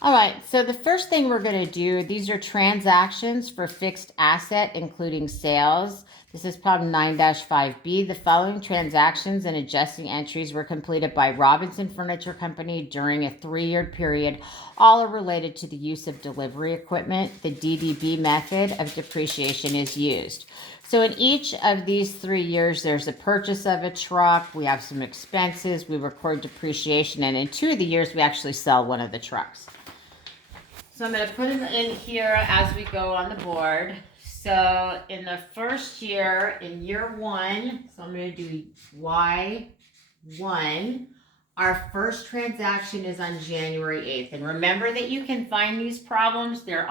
All right, so the first thing we're going to do, these are transactions for fixed asset, including sales. This is problem 9-5B. The following transactions and adjusting entries were completed by Robinson Furniture Company during a 3-year period. All are related to the use of delivery equipment. The DDB method of depreciation is used. So in each of these 3 years, there's a purchase of a truck. We have some expenses. We record depreciation. And in 2 of the years, we actually sell one of the trucks. So I'm going to put them in here as we go on the board. So in the first year, in year 1, so I'm going to do Y1. Our first transaction is on January 8th. And remember that you can find these problems. They're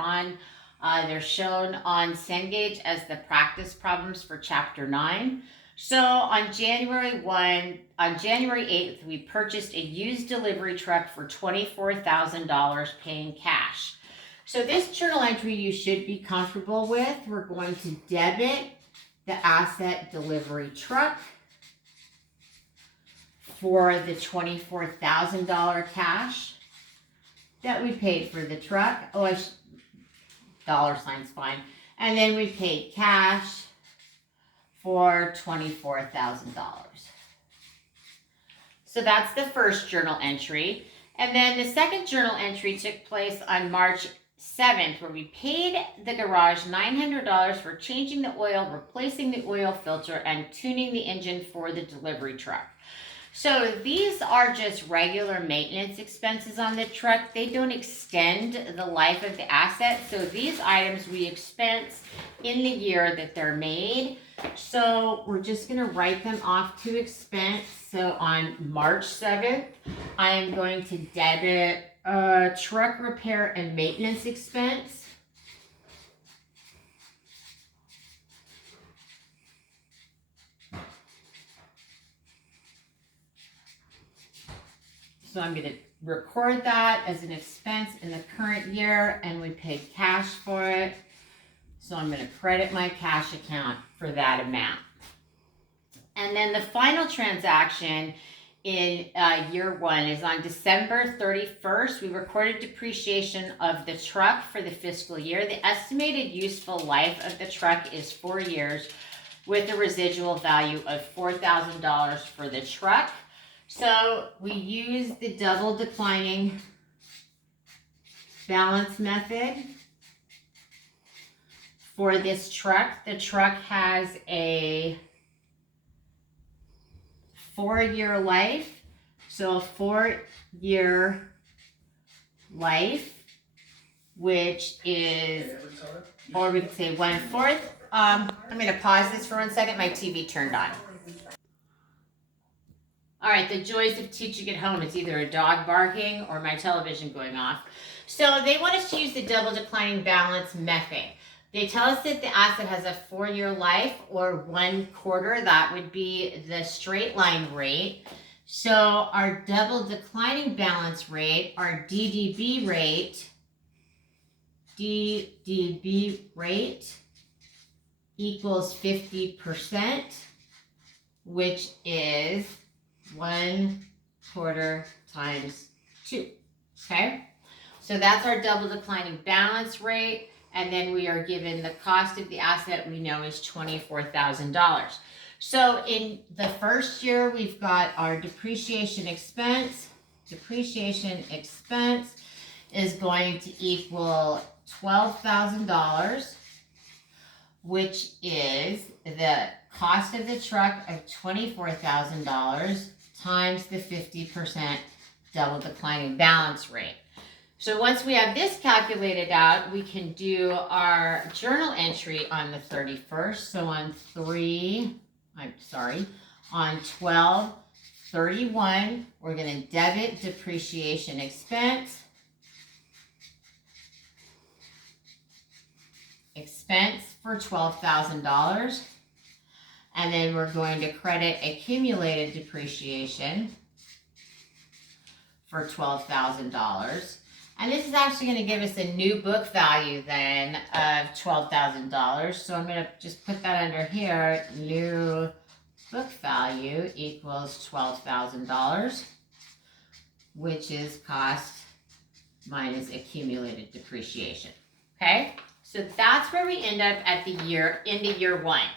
shown on Cengage as the practice problems for chapter 9. So on January 8th, we purchased a used delivery truck for $24,000 paying cash. So this journal entry you should be comfortable with. We're going to debit the asset delivery truck for the $24,000 cash that we paid for the truck. Dollar sign's fine. And then we paid cash for $24,000. So that's the first journal entry. And then the second journal entry took place on March 7th, where we paid the garage $900 for changing the oil, replacing the oil filter, and tuning the engine for the delivery truck. So these are just regular maintenance expenses on the truck. They don't extend the life of the asset. So these items we expense in the year that they're made. So we're just going to write them off to expense. So on March 7th, I am going to debit truck repair and maintenance expense. So I'm going to record that as an expense in the current year, and we paid cash for it. So I'm going to credit my cash account for that amount. And then the final transaction in year 1 is on December 31st. We recorded depreciation of the truck for the fiscal year. The estimated useful life of the truck is 4 years with a residual value of $4,000 for the truck. So we use the double declining balance method for this truck. The truck has a 4-year life. So a 4-year life, which is, or we could say 1/4. I'm going to pause this for 1 second. My TV turned on. All right, the joys of teaching at home. It's either a dog barking or my television going off. So they want us to use the double declining balance method. They tell us that the asset has a 4-year life, or 1/4. That would be the straight line rate. So our double declining balance rate, our DDB rate equals 50%, which is 1/4 times 2. Okay, so that's our double declining balance rate. And then we are given the cost of the asset we know is $24,000. So in the first year, we've got our depreciation expense. Depreciation expense is going to equal $12,000, which is the cost of the truck of $24,000 times the 50% double declining balance rate. So once we have this calculated out, we can do our journal entry on the 31st. So on 12/31, we're going to debit depreciation expense for $12,000. And then we're going to credit accumulated depreciation for $12,000. And this is actually going to give us a new book value then of $12,000. So I'm going to just put that under here. New book value equals $12,000, which is cost minus accumulated depreciation. Okay, so that's where we end up at the end of year one.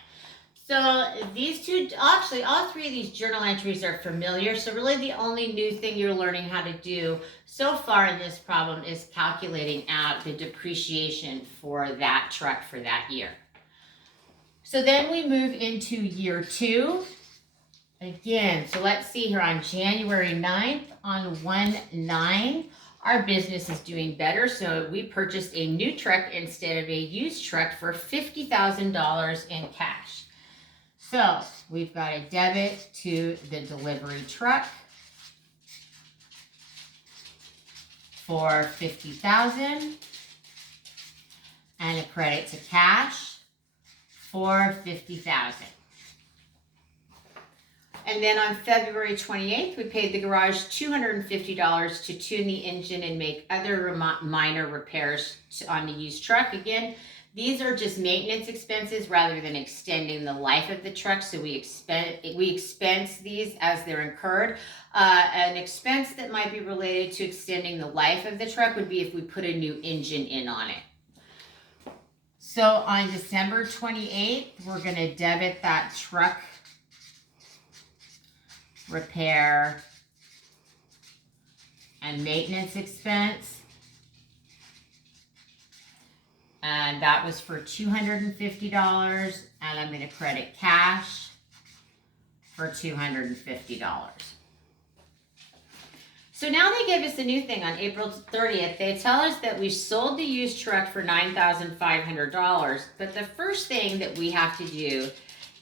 So these two, actually all three of these journal entries are familiar. So really the only new thing you're learning how to do so far in this problem is calculating out the depreciation for that truck for that year. So then we move into year two. Again, so let's see here on January 9th, on 1/9, our business is doing better. So we purchased a new truck instead of a used truck for $50,000 in cash. So we've got a debit to the delivery truck for $50,000 and a credit to cash for $50,000. And then on February 28th, we paid the garage $250 to tune the engine and make other minor repairs on the used truck. Again, these are just maintenance expenses rather than extending the life of the truck. So we expense these as they're incurred. An expense that might be related to extending the life of the truck would be if we put a new engine in on it. So on December 28th, we're going to debit that truck repair and maintenance expense. And that was for $250, and I'm going to credit cash for $250. So now they give us a new thing on April 30th. They tell us that we sold the used truck for $9,500, but the first thing that we have to do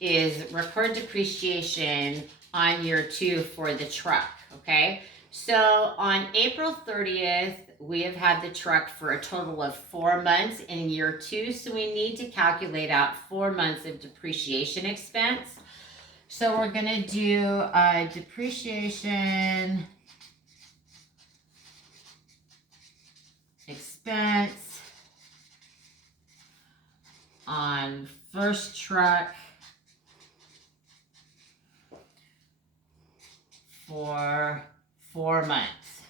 is record depreciation on year two for the truck, okay? So on April 30th, we have had the truck for a total of 4 months in year two, so we need to calculate out 4 months of depreciation expense. So we're gonna do depreciation expense on first truck for 4 months.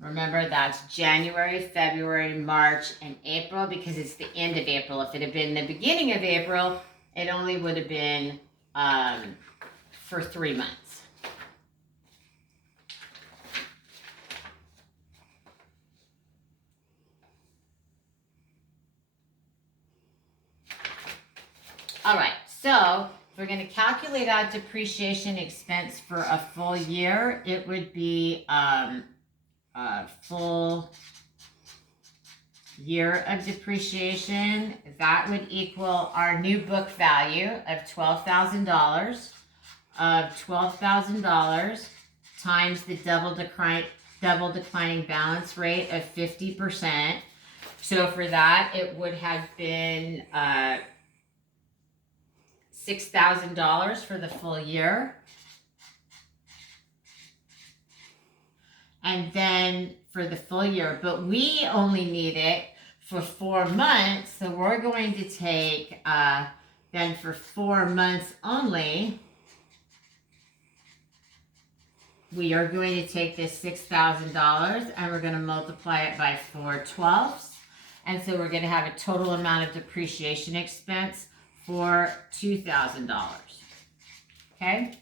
Remember, that's January, February, March, and April because it's the end of April. If it had been the beginning of April, it only would have been for 3 months. All right, so if we're going to calculate out depreciation expense for a full year, it would be a full year of depreciation. That would equal our new book value of $12,000 times the double declining balance rate of 50%. So for that, it would have been $6,000 for the full year. And then for the full year, but we only need it for 4 months. So we're going to take, then for 4 months only, we are going to take this $6,000 and we're going to multiply it by 4/12. And so we're going to have a total amount of depreciation expense for $2,000. Okay?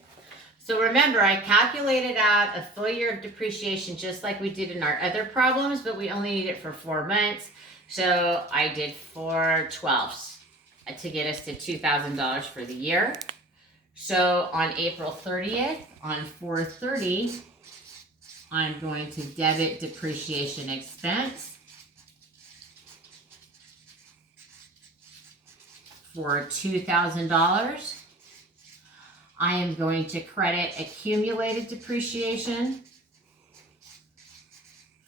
So remember, I calculated out a full year of depreciation just like we did in our other problems, but we only need it for 4 months. So I did 4/12 to get us to $2,000 for the year. So on April 30th, on 4/30, I'm going to debit depreciation expense for $2,000. I am going to credit accumulated depreciation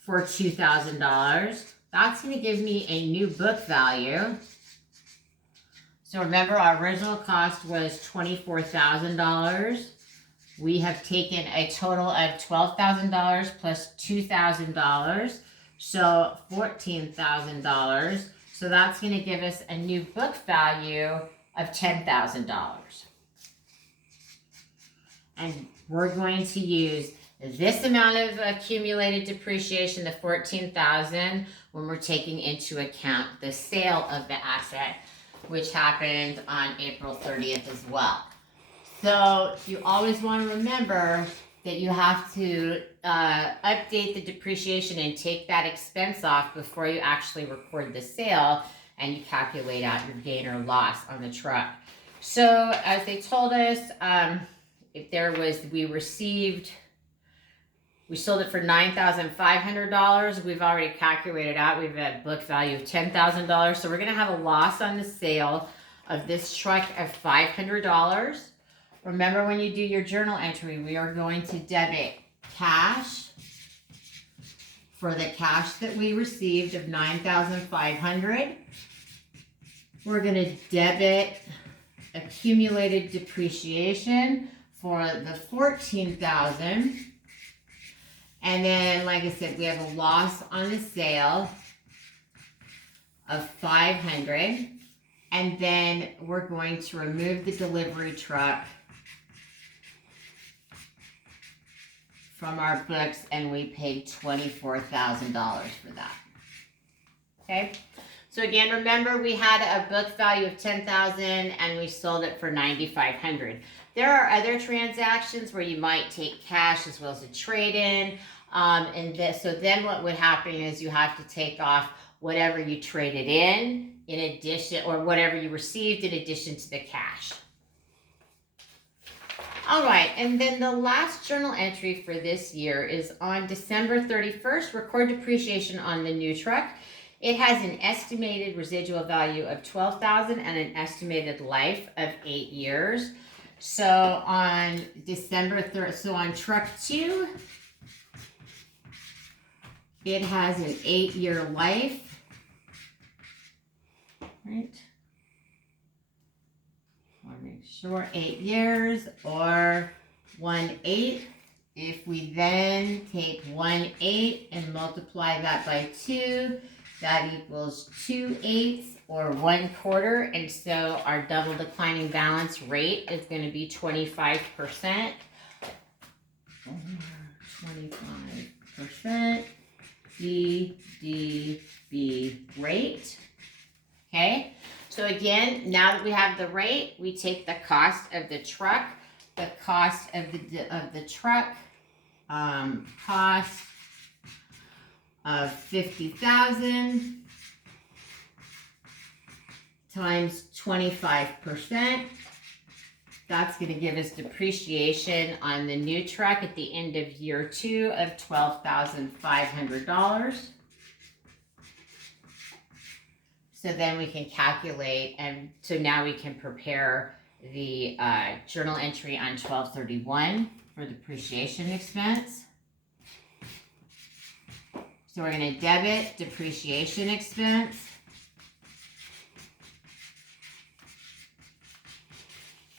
for $2,000. That's going to give me a new book value. So remember, our original cost was $24,000. We have taken a total of $12,000 plus $2,000, so $14,000. So that's going to give us a new book value of $10,000. And we're going to use this amount of accumulated depreciation, the $14,000, when we're taking into account the sale of the asset, which happened on April 30th as well. So you always want to remember that you have to update the depreciation and take that expense off before you actually record the sale and you calculate out your gain or loss on the truck. So as they told us, if there was, we sold it for $9,500. We've already calculated out. We've had book value of $10,000. So we're going to have a loss on the sale of this truck of $500. Remember, when you do your journal entry, we are going to debit cash for the cash that we received of $9,500. We're going to debit accumulated depreciation for the $14,000. And then, like I said, we have a loss on the sale of $500. And then we're going to remove the delivery truck from our books, and we paid $24,000 for that. Okay? So again, remember, we had a book value of $10,000 and we sold it for $9,500. There are other transactions where you might take cash as well as a trade-in. So then what would happen is you have to take off whatever you traded in addition, or whatever you received in addition to the cash. All right, and then the last journal entry for this year is on December 31st, record depreciation on the new truck. It has an estimated residual value of $12,000 and an estimated life of 8 years. So on December 3rd, so on truck 2, it has an 8-year life. Right. I want to make sure 8 years, or 1/8. If we then take 1/8 and multiply that by 2, that equals 2/8 or 1/4. And so our double declining balance rate is going to be 25%. 25% DDB rate. Okay, so again, now that we have the rate, we take the cost of the truck, cost of $50,000 times 25%. That's going to give us depreciation on the new truck at the end of year 2 of $12,500. So then we can calculate, and so now we can prepare the journal entry on 12/31 for depreciation expense. So we're going to debit depreciation expense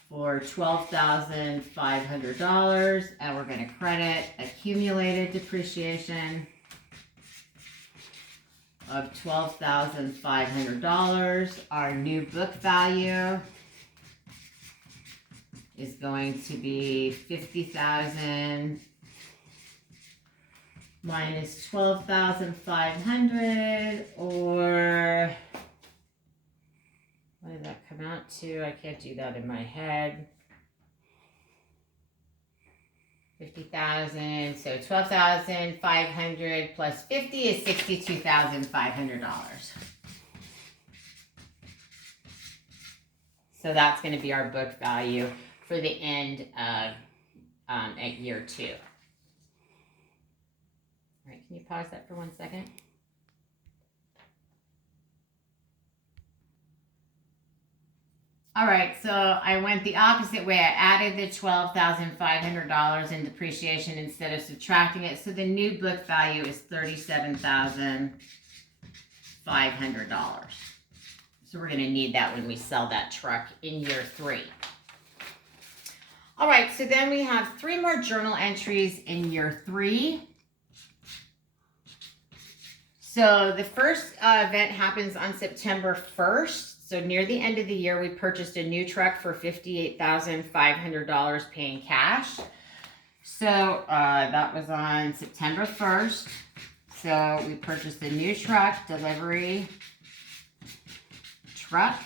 for $12,500, and we're going to credit accumulated depreciation of $12,500. Our new book value is going to be $50,000 minus $12,500, or what did that come out to? I can't do that in my head. 50,000, so 12,500 plus 50 is $62,500. So that's going to be our book value for the end of at year 2. All right, can you pause that for 1 second? All right, so I went the opposite way. I added the $12,500 in depreciation instead of subtracting it. So the new book value is $37,500. So we're going to need that when we sell that truck in year 3. All right, so then we have 3 more journal entries in year 3. So the first event happens on September 1st. So near the end of the year, we purchased a new truck for $58,500 paying cash. So that was on September 1st. So we purchased a new truck, delivery truck.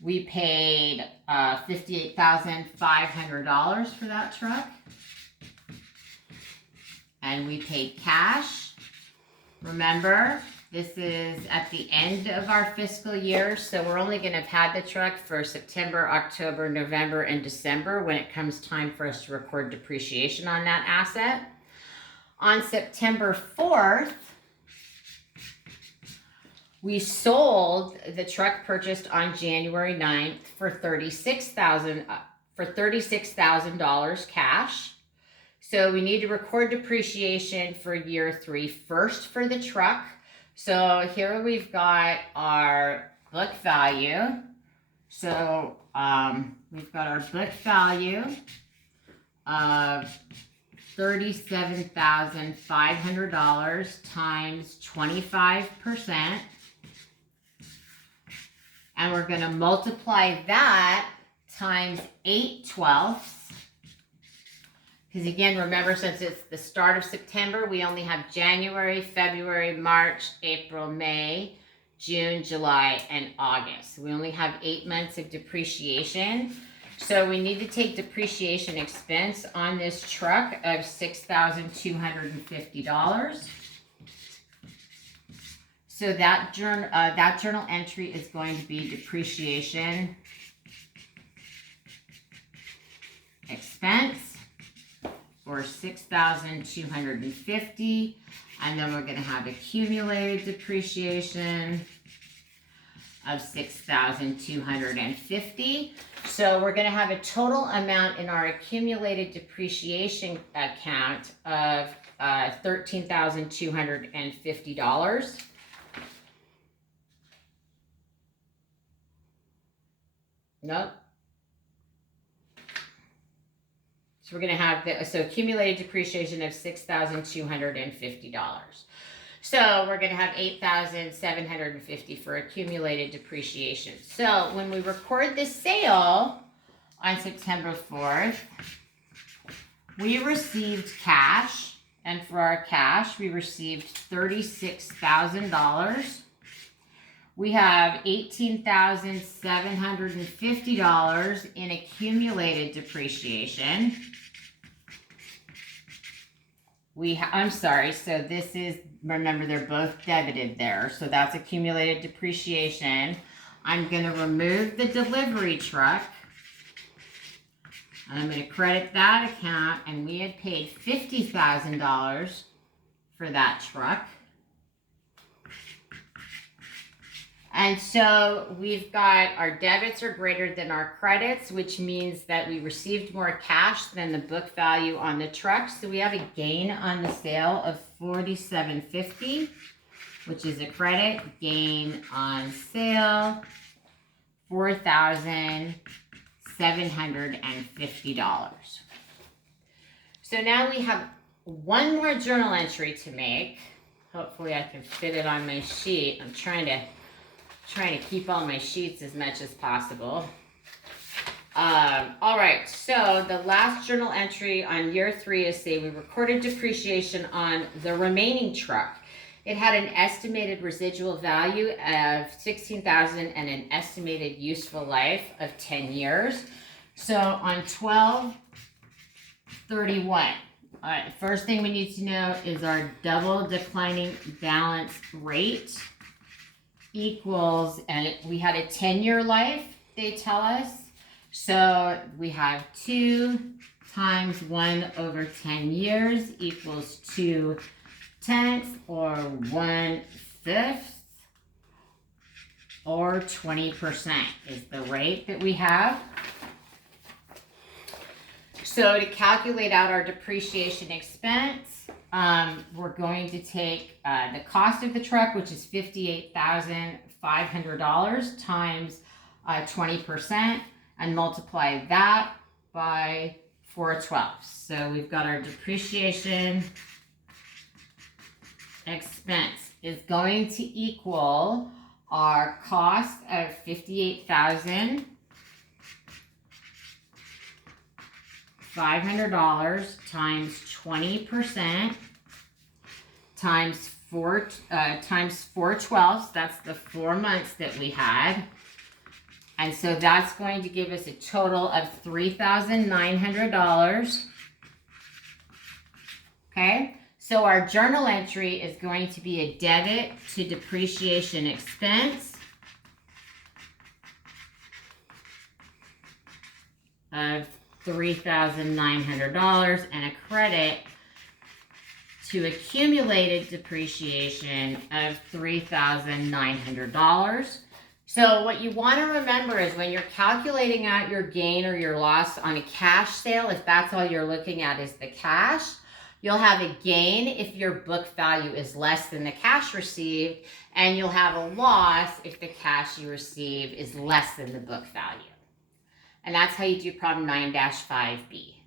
We paid $58,500 for that truck. And we paid cash. Remember, this is at the end of our fiscal year, so we're only going to have had the truck for September, October, November, and December when it comes time for us to record depreciation on that asset. On September 4th, we sold the truck purchased on January 9th for $36,000 cash. So we need to record depreciation for year 3 first for the truck. So here we've got our book value. So we've got our book value of $37,500 times 25%. And we're going to multiply that times 8/12. Because again, remember, since it's the start of September, we only have January, February, March, April, May, June, July, and August. We only have 8 months of depreciation. So we need to take depreciation expense on this truck of $6,250. So that journal entry is going to be depreciation expense for $6,250, and then we're going to have accumulated depreciation of $6,250. So we're going to have a total amount in our accumulated depreciation account of $13,250. Nope. So we're going to have accumulated depreciation of $6,250. So we're going to have $8,750 for accumulated depreciation. So when we record this sale on September 4th, we received cash, and for our cash, we received $36,000. We have $18,750 in accumulated depreciation. I'm sorry, so this is, remember, they're both debited there. So that's accumulated depreciation. I'm going to remove the delivery truck. And I'm going to credit that account. And we had paid $50,000 for that truck. And so we've got our debits are greater than our credits, which means that we received more cash than the book value on the truck. So we have a gain on the sale of $47.50, which is a credit. Gain on sale, $4,750. So now we have one more journal entry to make. Hopefully I can fit it on my sheet. I'm trying to keep all my sheets as much as possible. All right, so the last journal entry on year 3 is, say, we recorded depreciation on the remaining truck. It had an estimated residual value of $16,000 and an estimated useful life of 10 years. So on 12/31, all right, first thing we need to know is our double declining balance rate equals, and we had a 10-year life, they tell us. So we have 2 times 1 over 10 years equals 2/10 or 1/5 or 20% is the rate that we have. So to calculate out our depreciation expense, we're going to take the cost of the truck, which is $58,500 times 20%, and multiply that by 4/12. So we've got our depreciation expense is going to equal our cost of $58,000 $500 times 20% times 4/12. That's the 4 months that we had. And so that's going to give us a total of $3,900. Okay, so our journal entry is going to be a debit to depreciation expense of $3,900 and a credit to accumulated depreciation of $3,900. So what you want to remember is when you're calculating out your gain or your loss on a cash sale, if that's all you're looking at is the cash, you'll have a gain if your book value is less than the cash received, and you'll have a loss if the cash you receive is less than the book value. And that's how you do problem 9-5B.